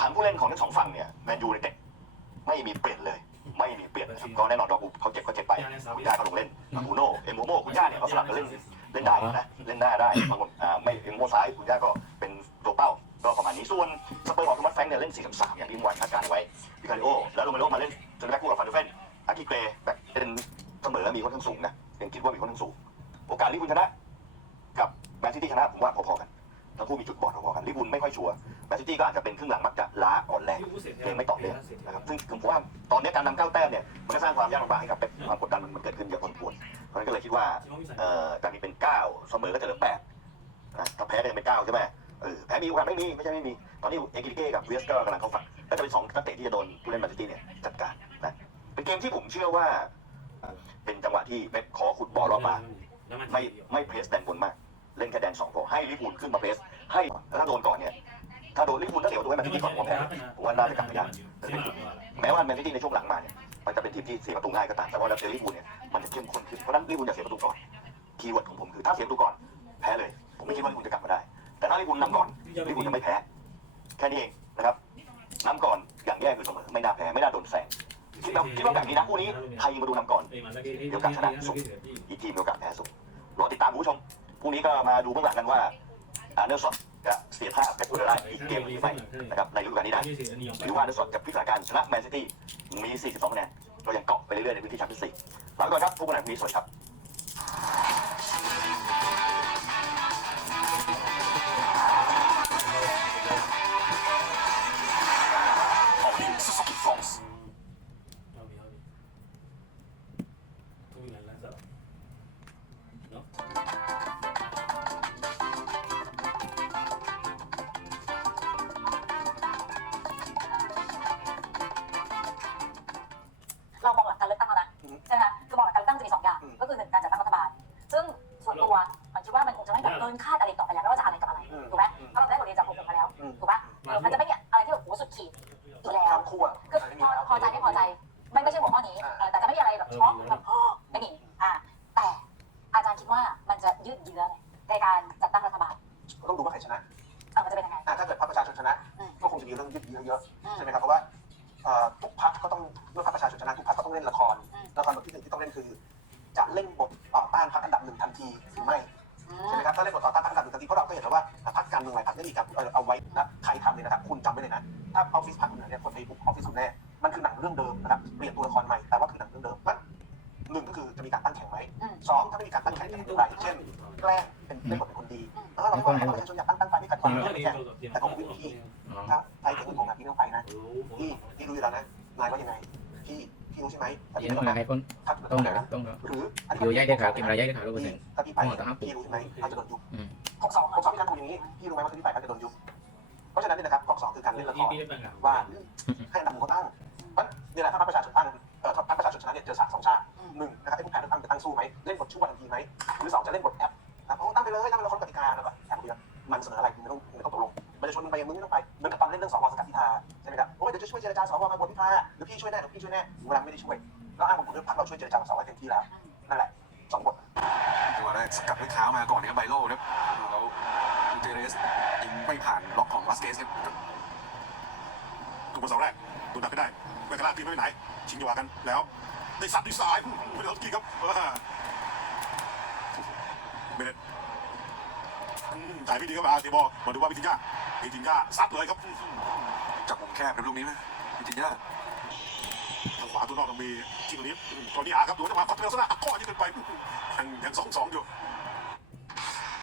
ผังผู้เล่นของทั้งสองฝั่งเนี่ยแมนยูในเต็ดไม่มีเปลี่ยนเลย ไม่มีเปลี่ยนนะครับก็แน่นอนดอกเขาเจ็บก็เจ็บไปคุณย่าก็ลงเล่นบูโน่เอ็มโมโมคุณย่าเนี่ยเขาสลับกันเล่นเล่นได้นะเล่นหน้าได้บางคนอ่าไม่เอ็มโมซ้ายคุณย่าก็เป็นตัวเป้าก็ประมาณนี้ส่วนสเปอร์ของโทมัสแฟรงค์เนี่ยเล่น4 3 3อย่างที่เมื่อวานคาดการณ์ไว้วิคาริโอแล้วโรเมโรมาเล่นจนแบ็คคู่กับฟานเดอร์เฟนอากิเกรแบบเป็นเสมอมีค่อนข้างสูงนะยังคิดว่ามีค่อนข้างสูง โอกาสลิเวอร์พูลชนะ กับแมนซิตี้ชนะผมว่าพอๆกันทั้งคู่มีจุดบอดพอๆกันลิเวอร์พูลไม่ค่อยชัวร์แม นซิตี้ก็อาจจะเป็นครึ่งหลังมักจะล้าอ่อนแรงเกมไม่ต่อเนื่องนะครับซึ่งผมว่าตอนนี้การนำเก้าแต้มเนี่ยมันก็สร้างความยากลำบากให้กับเป๊ปความกดดันมันเกิดขึ้นเยอะพอสมควรเพราะฉะนั้นก็เลยคิดว่าเอ่อจากนี้เป็นเก้าเสมอก็จะเหลือแปดนะถ้าแพ้ก็จะเป็นเก้าใช่ไหมเออแพ้มีโอกาสไม่มีไม่ใช่ไม่มีตอนนี้เอกิเก้กับเวสก็กำลังเข้าฝักก็จะเป็นสองนักเตะที่จะโดนผู้เล่นแมนซิตี้เนี่ยจัดการนะเป็นเกมที่ผมเชื่อว่า เป็นจังหวะที่เป๊ปขอขุดบอลรอบมาไม่ไม่เพรสแดนบนมากเล่นแค่แดนสองพอให้ลิฟวูลขึ้นมาเพรสให้ถ้าโดนก่อนเนี่ย ให้แมนซิตี้ก่อนผมแพ้ผมว่าน่าจะกลับไปยากแม้ว่าแมนซิตี้ในช่วงหลังมาเนี่ยมันจะเป็นทีมที่เสียประตูง่ายก็ตามแต่ว่าเราเจอลิเวอร์พูลเนี่ยมันจะเข้มข้นขึ้นเพราะฉะนั้นลิเวอร์พูลอย่าเสียประตูก่อนคีย์เวิร์ดของผมคือถ้าเสียประตูก่อนแพ้เลย ผมไม่คิดว่าลิเวอร์พูลจะกลับมาได้ แต่ถ้าลิเวอร์พูลนำก่อนลิเวอร์พูลจะไม่แพ้แค่นี้เองนะครับนำก่อนอย่างแย่คือเสมอไม่น่าแพ้ไม่น่าโดนแซงคิดว่าคิดว่าแบบนี้นะคู่นี้ใครยิงประตูนำก่อนอีกทีมมีโอกาสแพ้สูงรอติดตามคุณผู้ชมพรุ่งนี้ก็มาดูเบื้องหลังกันว่าอาร์เนอร์สด จะเสียท่ากับกูเดล่าอีกเกมนี้ไปนะครับในฤดูกาลนี้ได้หรือว่าในส่วนอร์สดจะพลิกสถาการชนะแมนซิตี้มี 42คะแนนเรายังเกาะไปเรื่อยๆในพื้นที่แชมเปี้ยนส์ลีกลาไปก่อนครับพบกันใหม่พรุ่งนี้สวัสดีครับ ออมันจะเป็นยังไง อะถ้าเกิดพรรคประชาชนชนะ อืม ก็คงจะมีเรื่องยืดเยื้อเยอะอืม ใช่ไหมครับเพราะว่าเอ่อทุกพรรคก็ต้องเมื่อพรรคประชาชนชนะทุกพรรคก็ต้องเล่นละครอืม ละครบทที่หนึ่งที่ต้องเล่นคือ จะเล่นบทต่อต้านพรรคอันดับหนึ่งทันทีหรือไม่อืใช่ไหมมครับถ้าเล่นบทต่อต้านพรรคอันดับหนึ่งทันทีเพราะเราก็เห็นแล้วว่าพรรคการเมืองหลายพรรคได้มีการเอาเอาไว้นะใครทำเนี่ยนะครับคุณจำไว้เลยนะถ้าออฟฟิศพรรคคุณเนี่ยคนไปบุกออฟฟิศคุณแน่มันคือหนังเรื่องเดิมนะครับเปลี่ยนตัวละครใหม่แต่ว่าคือหนังเรื่องเดิมมันหนึ่งก็คือจะมีการตั้งแข่งไหมอืม สองถ้าไม่มีการตั้งแข่งจะเป็นอย่างไรเช่น แกล้งเป็นเล่นบทเป็นคนดีเออเราไม่ว่าประชาชนอยากตั้งตั้งไปไม่ขัด ความไม่แข่งแต่ก็ไม่พี่ถ้าไปเก่งขึ้นผมนะพี่ต้องไปนะพี่พี่รู้อยู่แล้วนะนายว่ายังไงพี่พี่รู้ใช่ไหมแต่พี่ Yan ไม่ mo ต้อง na ไป iPhone. ทัก Tong ka, tong ka. หรือ Yo yai de ka, kim ra yai de ka lo พี่ sen. ถ้าพี่ไปพี่รู้ใช่ไหมเขาจะโดนยุบหกสองผมชอบมีการทำอย่างนี้พี่รู้ไหมว่าถ้าพี่ไปเขาจะโดนยุบเพราะฉะนั้นเนี่ยนะครับกองสองคือการเล่นละครว่าให้อันดับหนึ่งเขาตั้งมันนี่แหละถ้าพรรคประชาชนตั้งเอ่อถ้าพรรคประชาชนชนะเนี่ยเจอสามสองชาติหนึ่งนะครับไอ้ผู้แพ้เลือกตั้งจะตั้งสู้ไหมเล่นบทชั่วทันทีไหมหรือสองจะเล่นบทแอปนะเพราะว่าตั้งไปเลยตั้งไปเลยคนกติกาแล้วก็แอปเดียว มันเสนออะไรมึงไม่ต้องมึงไม่ต้องตกลงมันจะชวนมึงไปยังมึงไม่ต้องไปเหมือนกับตอนเล่นเรื่องสวสกัดพิธาใช่ไหมครับโอ้ยเดี๋ยวจะช่วยเจรจาสวมาบทพิธาหรือพี่ช่วยแน่หรือพี่ช่วยแน่เวลาไม่ได้ช่วยแล้วอ้างผมเรื่องพรรคเราช่วยเจรจาสวเต็มที่แล้วนั่นแหละสองบทจังหวะแรกสกัดด้วยเท้ามาก่อนนะครับไบโลครับแล้วดูเตเรสยิงไม่ผ่านล็อกของวาสเกสครับถูกบอลเสาแรกโดนดักไม่ได้แมกกาลาตีไม่ไปไหน ชิงจังหวะกันแล้วได้ซัดด้วยซ้ายไม่ได้เอากี้ครับเออเบเนต จ่ายไม่ดีครับอาร์เทบอลมาดูว่าวิทินยาวิทินยาซัดเลยครับจับมุมแคบครับลูกนี้นะพิจิญญาทางขวาตัวนอกต้องมีที่ตรงนี้ตอนนี้อาครับดูจังหวะคอร์เทลสนะข้อนี้เป็นไปยังยังสองสองอยู่